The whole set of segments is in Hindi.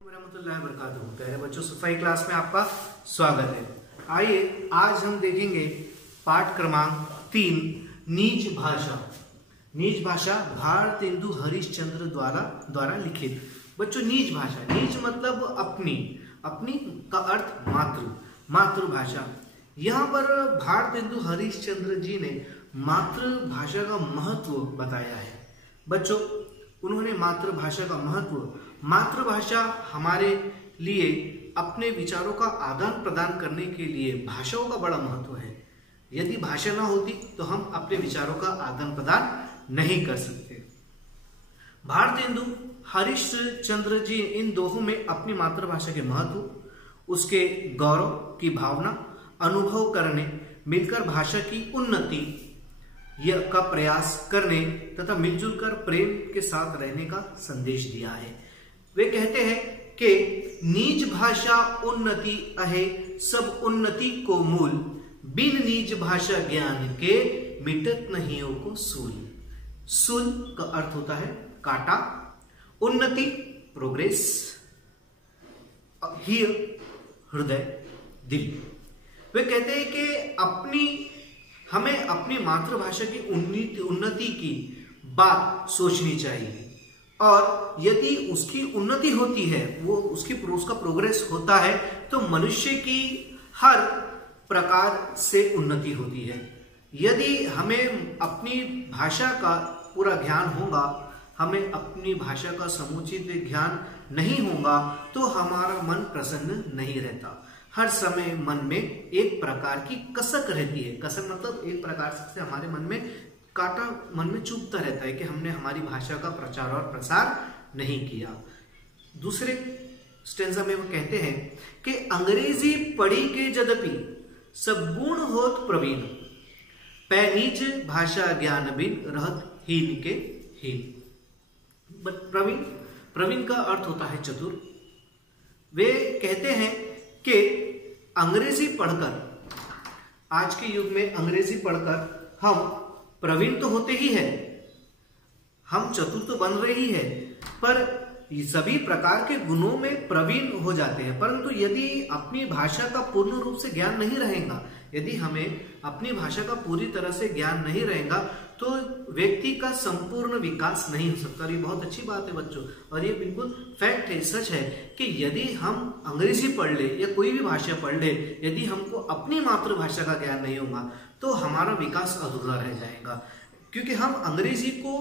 प्यारे बच्चों, सफाई क्लास में आपका स्वागत है। आइए आज हम देखेंगे पाठ क्रमांक 3 नीच भाषा। नीच भाषा भारतेंदु हरिश्चंद्र द्वारा लिखित। बच्चों, नीच भाषा, नीच मतलब अपनी का अर्थ मातृभाषा। यहाँ पर भारतेंदु हरिश्चंद्र जी ने मातृभाषा का महत्व बताया है। बच्चों, उन्होंने मातृभाषा का महत्व, मातृभाषा हमारे लिए अपने विचारों का आदान प्रदान करने के लिए भाषाओं का बड़ा महत्व है। यदि भाषा ना होती तो हम अपने विचारों का आदान प्रदान नहीं कर सकते। भारतेंदु हरिश्चंद्र जी इन दोहों में अपनी मातृभाषा के महत्व, उसके गौरव की भावना अनुभव करने, मिलकर भाषा की उन्नति का प्रयास करने तथा मिलजुल कर प्रेम के साथ रहने का संदेश दिया है। वे कहते हैं कि नीच भाषा उन्नति अहे, सब उन्नति को मूल, बिन नीच भाषा ज्ञान के मिटत नहीं को सूल। सूल का अर्थ होता है काटा, उन्नति प्रोग्रेस, हृदय दिल। वे कहते हैं कि हमें अपनी मातृभाषा की उन्नति की बात सोचनी चाहिए, और यदि उसकी उन्नति होती है, उसका प्रोग्रेस होता है, तो मनुष्य की हर प्रकार से उन्नति होती है। यदि हमें अपनी भाषा का पूरा ज्ञान होगा, हमें अपनी भाषा का समुचित ज्ञान नहीं होगा, तो हमारा मन प्रसन्न नहीं रहता। हर समय मन में एक प्रकार की कसक रहती है। कसक मतलब एक प्रकार से हमारे मन में कांटा मन में चुभता रहता है कि हमने हमारी भाषा का प्रचार और प्रसार नहीं किया। दूसरे स्टेंजा में वो कहते हैं कि अंग्रेजी पढ़ी के जदपि सब गुण होत प्रवीण, पै नीच भाषा ज्ञान बिन रहत हीन के हीन। प्रवीण का अर्थ होता है चतुर। वे कहते हैं कि अंग्रेजी पढ़कर, आज के युग में अंग्रेजी पढ़कर हम प्रवीण तो होते ही है, हम चतुर तो बन रहे ही है, पर सभी प्रकार के गुणों में प्रवीण हो जाते हैं। परंतु यदि अपनी भाषा का पूर्ण रूप से ज्ञान नहीं रहेगा, यदि हमें अपनी भाषा का पूरी तरह से ज्ञान नहीं रहेगा, तो व्यक्ति का संपूर्ण विकास नहीं हो सकता। और ये बहुत अच्छी बात है बच्चों, और ये बिल्कुल फैक्ट है, सच है कि यदि हम अंग्रेजी पढ़ ले या कोई भी भाषा पढ़ ले, यदि हमको अपनी मातृभाषा का ज्ञान नहीं होगा, तो हमारा विकास अधूरा रह जाएगा। क्योंकि हम अंग्रेजी को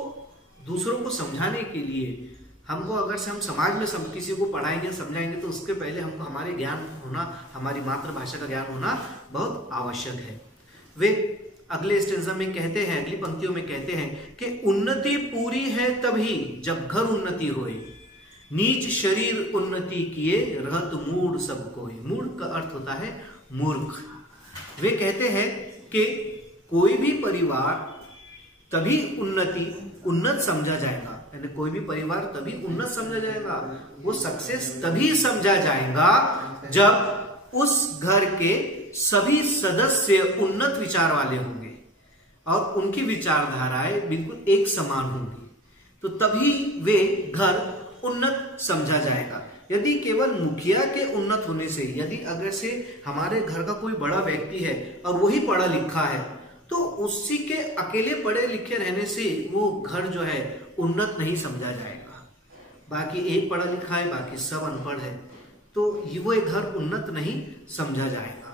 दूसरों को समझाने के लिए, हमको अगर से हम समाज में किसी को पढ़ाएंगे समझाएंगे, तो उसके पहले हमको हमारे ज्ञान होना, हमारी मातृभाषा का ज्ञान होना बहुत आवश्यक है। वे अगले स्टेंजा में कहते हैं, अगली पंक्तियों में कहते हैं कि उन्नति पूरी है तभी जब घर उन्नति होए, नीच शरीर उन्नति किए रहत मूढ़ सब कोई। मूढ़ का अर्थ होता है मूर्ख। वे कहते हैं कि कोई भी परिवार तभी उन्नत समझा जाएगा, यानी कोई भी परिवार तभी उन्नत समझा जाएगा, वो सक्सेस तभी समझा जाएगा जब उस घर के सभी सदस्य उन्नत विचार वाले होंगे और उनकी विचारधाराएं बिल्कुल एक समान होंगी, तो तभी वे घर उन्नत समझा जाएगा। यदि केवल मुखिया के उन्नत होने से, यदि अगर से हमारे घर का कोई बड़ा व्यक्ति है और वही पढ़ा लिखा है, तो उसी के अकेले पढ़े लिखे रहने से वो घर जो है उन्नत नहीं समझा जाएगा। बाकी एक पढ़ा लिखा है, बाकी सब अनपढ़ है, तो वो एक घर उन्नत नहीं समझा जाएगा।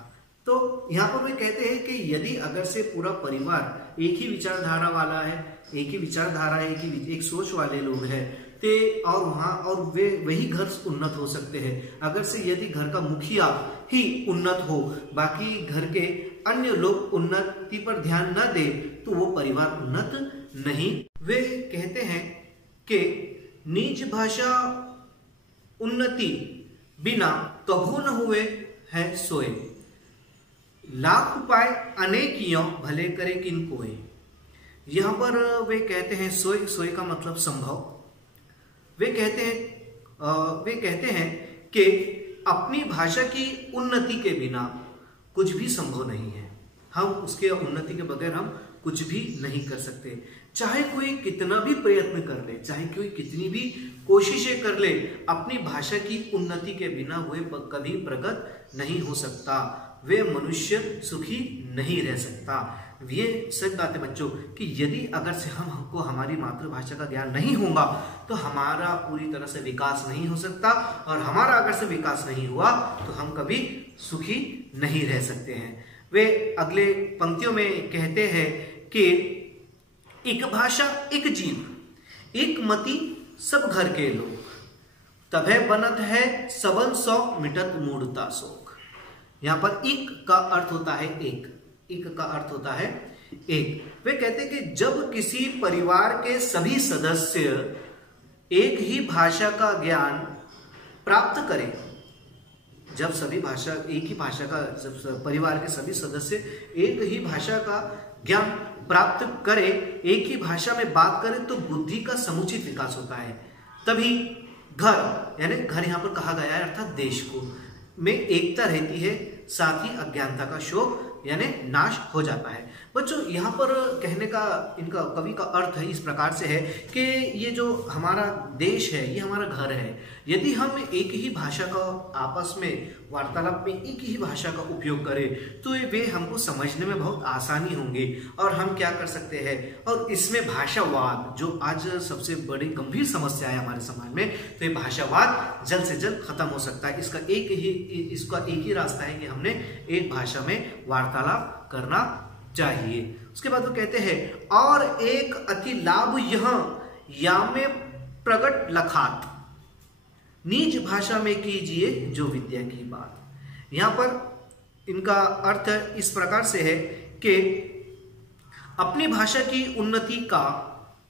तो यहाँ पर वे कहते हैं कि यदि अगर से पूरा परिवार एक ही विचारधारा वाला है, एक ही विचारधारा, एक सोच वाले लोग हैं, और वे वही घर उन्नत हो सकते हैं। अगर से यदि घर का मुखिया ही उन्नत हो, बाकी घर के अन्य लोग उन्नति पर ध्यान न दे, तो वो परिवार उन्नत नहीं। वे कहते हैं कि नीच भाषा उन्नति बिना कभू न हुए है सोए, लाख उपाय अनेकियों भले करे किन कोय। यहाँ पर वे कहते हैं सोए का मतलब संभव। वे कहते हैं कि अपनी भाषा की उन्नति के बिना कुछ भी संभव नहीं है। हम उसके उन्नति के बगैर हम कुछ भी नहीं कर सकते। चाहे कोई कितना भी प्रयत्न कर ले, चाहे कोई कितनी भी कोशिशें कर ले, अपनी भाषा की उन्नति के बिना वे कभी प्रगत नहीं हो सकता, वे मनुष्य सुखी नहीं रह सकता। ये सच बात है बच्चों कि यदि अगर से हमको हमारी मातृभाषा का ज्ञान नहीं होगा तो हमारा पूरी तरह से विकास नहीं हो सकता, और हमारा अगर से विकास नहीं हुआ तो हम कभी सुखी नहीं रह सकते हैं। वे अगले पंक्तियों में कहते हैं कि एक भाषा एक जीव, एक मति सब घर के लोग, तभे बनत है सबन शौक मिटत मूढ़ता शोक। यहाँ पर एक का अर्थ होता है एक, एक का अर्थ होता है एक। वे कहते हैं कि जब किसी परिवार के सभी सदस्य एक ही भाषा का ज्ञान प्राप्त करें, जब सभी भाषा एक ही भाषा का, जब परिवार के सभी सदस्य एक ही भाषा का ज्ञान प्राप्त करें, एक ही भाषा में बात करें, तो बुद्धि का समुचित विकास होता है। तभी घर, यानी घर यहाँ पर कहा गया है अर्थात देश को, में एकता रहती है, साथ ही अज्ञानता का शोक यानी नाश हो जाता है। बच्चों यहाँ पर कहने का इनका कवि का अर्थ है इस प्रकार से है कि ये जो हमारा देश है, ये हमारा घर है। यदि हम एक ही भाषा का आपस में वार्तालाप में एक ही भाषा का उपयोग करें तो वे हमको समझने में बहुत आसानी होंगे, और हम क्या कर सकते हैं। और इसमें भाषावाद जो आज सबसे बड़ी गंभीर समस्या है हमारे समाज में, तो ये भाषावाद जल्द से जल्द खत्म हो सकता है। इसका एक ही रास्ता है कि हमने एक भाषा में वार्तालाप करना चाहिए। उसके बाद वो कहते हैं और एक अति लाभ यह या में प्रगट लखात, निज भाषा में कीजिए जो विद्या की बात। यहां पर इनका अर्थ इस प्रकार से है कि अपनी भाषा की उन्नति का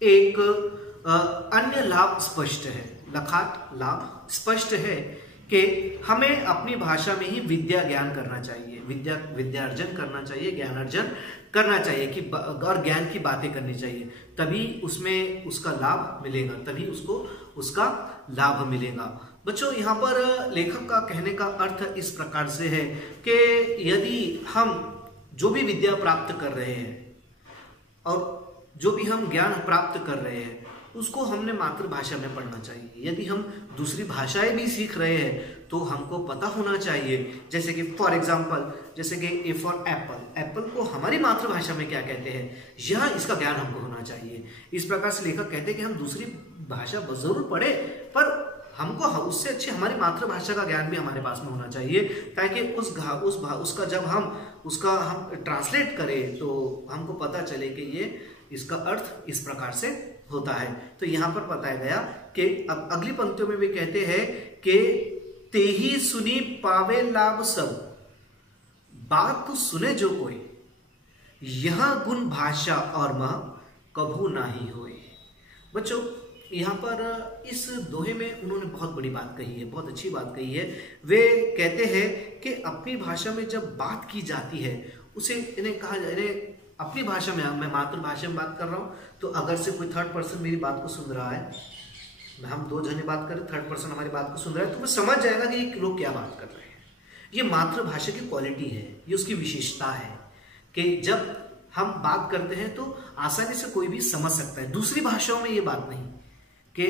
एक अन्य लाभ स्पष्ट है। लखात लाभ स्पष्ट है कि हमें अपनी भाषा में ही विद्या ज्ञान करना चाहिए, विद्यार्जन करना चाहिए, ज्ञान अर्जन करना चाहिए कि और ज्ञान की बातें करनी चाहिए, तभी उसमें उसका लाभ मिलेगा, तभी उसको उसका लाभ मिलेगा। बच्चों यहाँ पर लेखक का कहने का अर्थ इस प्रकार से है कि यदि हम जो भी विद्या प्राप्त कर रहे हैं और जो भी हम ज्ञान प्राप्त कर रहे हैं उसको हमने मातृभाषा में पढ़ना चाहिए। यदि हम दूसरी भाषाएं भी सीख रहे हैं तो हमको पता होना चाहिए, जैसे कि फॉर एग्जाम्पल, जैसे कि ए फॉर एप्पल, एप्पल को हमारी मातृभाषा में क्या कहते हैं, यह इसका ज्ञान हमको होना चाहिए। इस प्रकार से लेखक कहते हैं कि हम दूसरी भाषा जरूर पढ़े, पर हमको उससे अच्छी हमारी मातृभाषा का ज्ञान भी हमारे पास में होना चाहिए, ताकि उसका जब हम ट्रांसलेट करें तो हमको पता चले कि ये इसका अर्थ इस प्रकार से होता है। तो यहाँ पर बताया गया कि अब अगली पंक्तियों में भी कहते हैं कि तेही सुनी पावे लाभ सब, बात तो सुने जो कोई, यह गुण भाषा और मह कभू नाही होए। बच्चों यहाँ पर इस दोहे में उन्होंने बहुत बड़ी बात कही है, बहुत अच्छी बात कही है। वे कहते हैं कि अपनी भाषा में जब बात की जाती है उसे इन्हें कहा इन्हें अपनी भाषा में, मैं मातृभाषा में बात कर रहा हूँ, तो अगर से कोई थर्ड पर्सन मेरी बात को सुन रहा है, हम दो जने बात करें, थर्ड पर्सन हमारी बात को सुन रहा है, तो वो समझ जाएगा कि ये लोग क्या बात कर रहे हैं। ये मातृभाषा की क्वालिटी है, ये उसकी विशेषता है कि जब हम बात करते हैं तो आसानी से कोई भी समझ सकता है। दूसरी भाषाओं में ये बात नहीं कि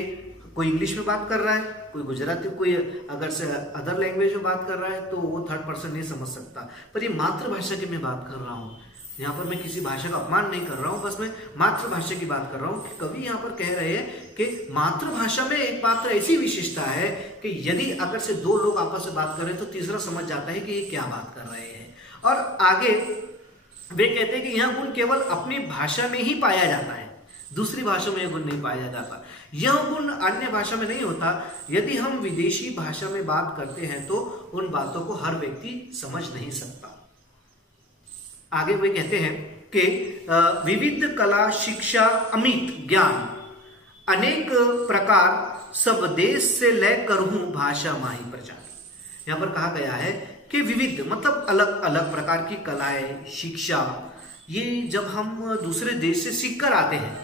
कोई इंग्लिश में बात कर रहा है, कोई गुजराती, कोई अगर से अदर लैंग्वेज में बात कर रहा है तो वो थर्ड पर्सन नहीं समझ सकता। पर ये मातृभाषा की मैं बात कर रहा हूँ, यहाँ पर मैं किसी भाषा का अपमान नहीं कर रहा हूँ, बस मैं मातृभाषा की बात कर रहा हूँ। कि कवि यहाँ पर कह रहे हैं कि मातृभाषा में एक मात्र ऐसी विशेषता है कि यदि अगर से दो लोग आपस में बात करें तो तीसरा समझ जाता है कि ये क्या बात कर रहे हैं। और आगे वे कहते हैं कि यह गुण केवल अपनी भाषा में ही पाया जाता है, दूसरी भाषा में यह गुण नहीं पाया जाता। यह गुण अन्य भाषा में नहीं होता। यदि हम विदेशी भाषा में बात करते हैं तो उन बातों को हर व्यक्ति समझ नहीं सकता। आगे वे कहते हैं कि विविध कला शिक्षा अमित ज्ञान अनेक प्रकार सब देश से ले करहूं भाषा माही प्रचार। यहाँ पर कहा गया है कि विविध मतलब अलग अलग प्रकार की कलाएं, शिक्षा, ये जब हम दूसरे देश से सीख कर आते हैं,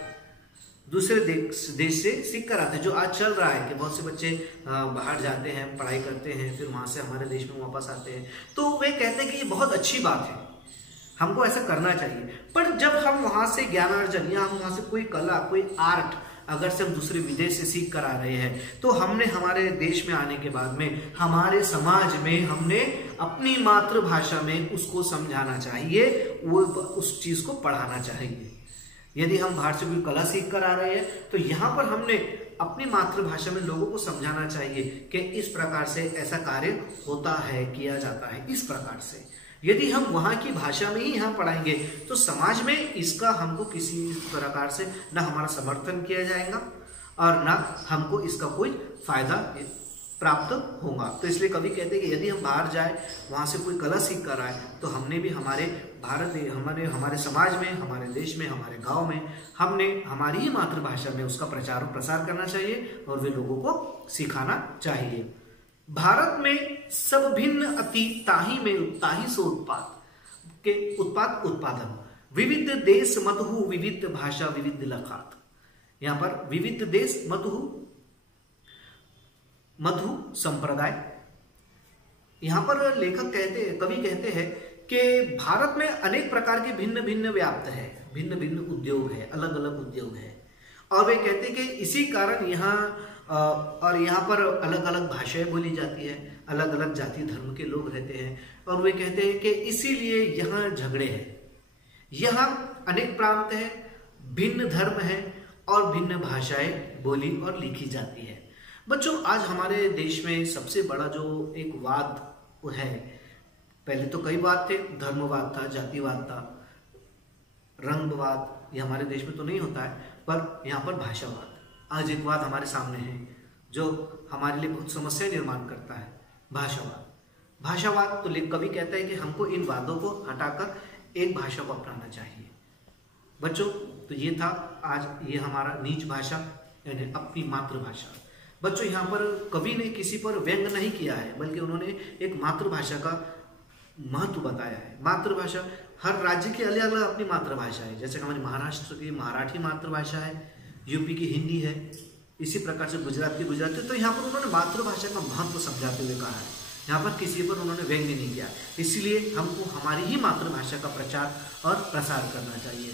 दूसरे देश से सीख कर आते हैं, जो आज चल रहा है कि बहुत से बच्चे बाहर जाते हैं, पढ़ाई करते हैं, फिर वहां से हमारे देश में वापस आते हैं, तो वे कहते हैं कि ये बहुत अच्छी बात है। हमको ऐसा करना चाहिए। पर जब हम वहां से ज्ञानार्जन या हम वहां से कोई कला, कोई आर्ट अगर से हम दूसरे विदेश से सीख कर आ रहे हैं, तो हमने हमारे देश में आने के बाद में हमारे समाज में हमने अपनी मातृभाषा में उसको समझाना चाहिए, वो उस चीज को पढ़ाना चाहिए। यदि हम बाहर से कोई कला सीख कर आ रहे हैं तो यहाँ पर हमने अपनी मातृभाषा में लोगों को समझाना चाहिए कि इस प्रकार से ऐसा कार्य होता है, किया जाता है इस प्रकार से। यदि हम वहाँ की भाषा में ही यहाँ पढ़ाएंगे तो समाज में इसका हमको किसी प्रकार से ना हमारा समर्थन किया जाएगा और ना हमको इसका कोई फायदा प्राप्त होगा। तो इसलिए कभी कहते हैं कि यदि हम बाहर जाए, वहाँ से कोई कला सीख कर आए, तो हमने भी हमारे हमारे समाज में, हमारे देश में, हमारे गांव में हमने हमारी ही मातृभाषा में उसका प्रचार और प्रसार करना चाहिए और वे लोगों को सिखाना चाहिए। भारत में सब भिन्न अति ताही में ताही सो उत्पादन विविध देश मतहु विविध भाषा विविध लखात। यहाँ पर विविध देश मतहु मधु संप्रदाय। यहां पर लेखक कवि कहते हैं कि भारत में अनेक प्रकार के भिन्न भिन्न व्याप्त है, भिन्न भिन्न उद्योग है, अलग अलग उद्योग है। और वे कहते हैं कि इसी कारण यहाँ पर अलग अलग भाषाएं बोली जाती है, अलग अलग जाति धर्म के लोग रहते हैं। और वे कहते हैं कि इसीलिए यहाँ झगड़े हैं, यहाँ अनेक प्रांत है, भिन्न धर्म है और भिन्न भाषाएं बोली और लिखी जाती है। बच्चों, आज हमारे देश में सबसे बड़ा जो एक वाद है, पहले तो कई वाद थे, धर्मवाद था, जातिवाद था, रंगवाद, ये हमारे देश में तो नहीं होता है, पर यहाँ पर भाषावाद आज एक वाद हमारे सामने है जो हमारे लिए बहुत समस्या निर्माण करता है। भाषावाद तो कवि कहता है कि हमको इन वादों को हटाकर एक भाषा को अपनाना चाहिए। बच्चों, तो ये था आज ये हमारा नीच भाषा यानी अपनी मातृभाषा। बच्चों, यहाँ पर कवि ने किसी पर व्यंग नहीं किया है, बल्कि उन्होंने एक मातृभाषा का महत्व बताया है। मातृभाषा हर राज्य की अलग अलग अपनी मातृभाषा है। जैसे हमारे महाराष्ट्र की मराठी मातृभाषा है, यूपी की हिंदी है, इसी प्रकार से गुजरात की गुजराती। तो यहाँ पर उन्होंने मातृभाषा का महत्व समझाते हुए कहा है, यहाँ पर किसी पर उन्होंने व्यंग नहीं किया। इसलिए हमको हमारी ही मातृभाषा का प्रचार और प्रसार करना चाहिए।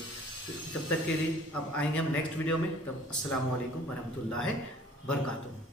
तब तक के लिए अब आएंगे हम नेक्स्ट वीडियो में। तब अस्सलाम वालेकुम वरहमतुल्लाहि बरकातुहू।